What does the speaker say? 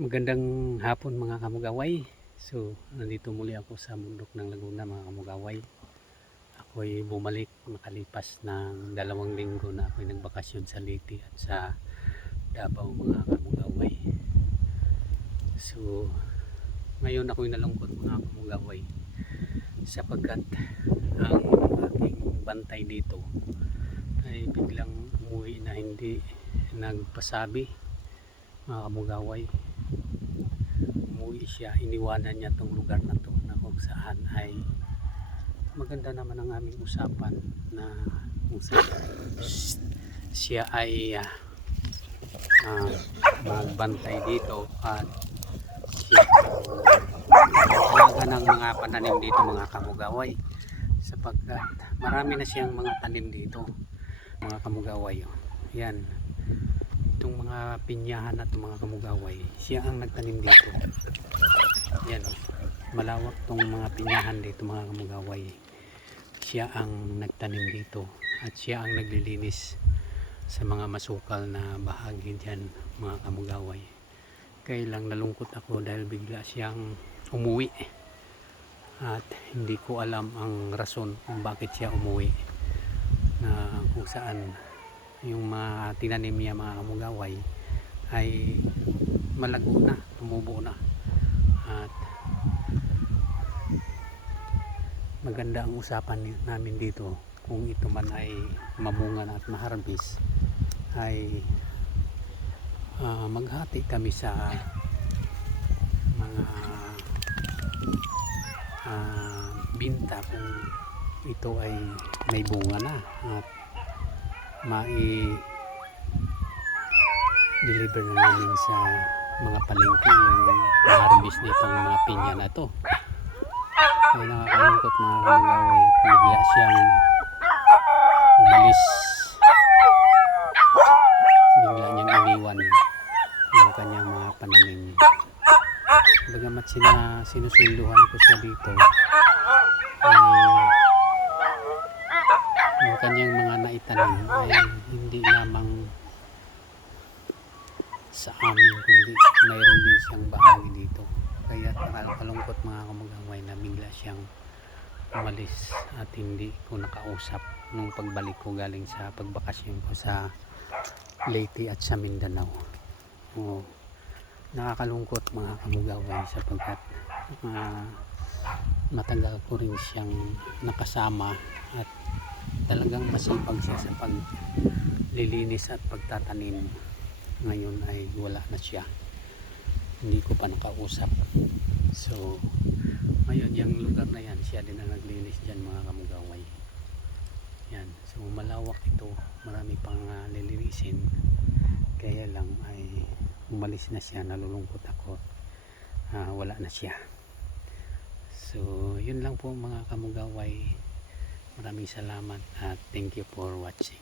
Magandang hapon mga kamugaway. So, nandito muli ako sa bundok ng Laguna mga kamugaway. Ako'y bumalik makalipas ng 2 linggo na ako'y nagbakasyon sa Leyte at sa Davao mga kamugaway. So, ngayon ako'y nalungkot mga kamugaway sapagkat ang aking bantay dito ay biglang umuwi na hindi nagpasabi mga kamugaway. Umuwi siya, iniwanan niya tong lugar na to na kung saan ay maganda naman ang aming usapan na kung saan siya ay magbantay dito at siya talaga ng mga pananim dito mga kamugaway sapagkat marami na siyang mga tanim dito mga kamugaway. Yan, itong mga pinyahan at mga kamugaway, siya ang nagtanim dito. Yan, malawak tong mga pinyahan dito mga kamugaway, siya ang nagtanim dito at siya ang naglilinis sa mga masukal na bahagi dyan mga kamugaway. Kaya lang nalungkot ako dahil bigla siyang umuwi at hindi ko alam ang rason kung bakit siya umuwi, na kung saan yung mga tinanim niya mga kamugaway ay malago na, tumubo na at maganda ang usapan namin dito. Kung ito man ay mamunga na at maharbis ay maghati kami sa mga binta kung ito ay may bunga na at mai-deliver na namin sa mga palengke yung harvest nitong mga pinya na to. Ay nakakalungkot mga kamugaway at bigla siyang umalis, bigla niyang iniwan yung kanyang mga pananim. Bagamat sinusulduhan ko siya dito yung kanyang mga naitanim ay hindi lamang sa amin kundi mayroon din siyang bahagi dito. Kaya nakakalungkot mga kamugaway na bigla siyang umalis at hindi ko nakausap nung pagbalik ko galing sa pagbakasyon ko sa Leyte at sa Mindanao. Nakakalungkot mga kamugaway sapagkat matagal ko rin siyang nakasama at talagang masipag siya sa paglilinis at pagtatanim. Ngayon ay wala na siya, hindi ko pa nakausap. So ngayon yung lugar na yan, siya din ang naglinis dyan mga kamugaway. Yan, so malawak ito, marami pang lilinisin, kaya lang ay umalis na siya. Nalulungkot ako, wala na siya. So yun lang po mga kamugaway, maraming salamat at thank you for watching.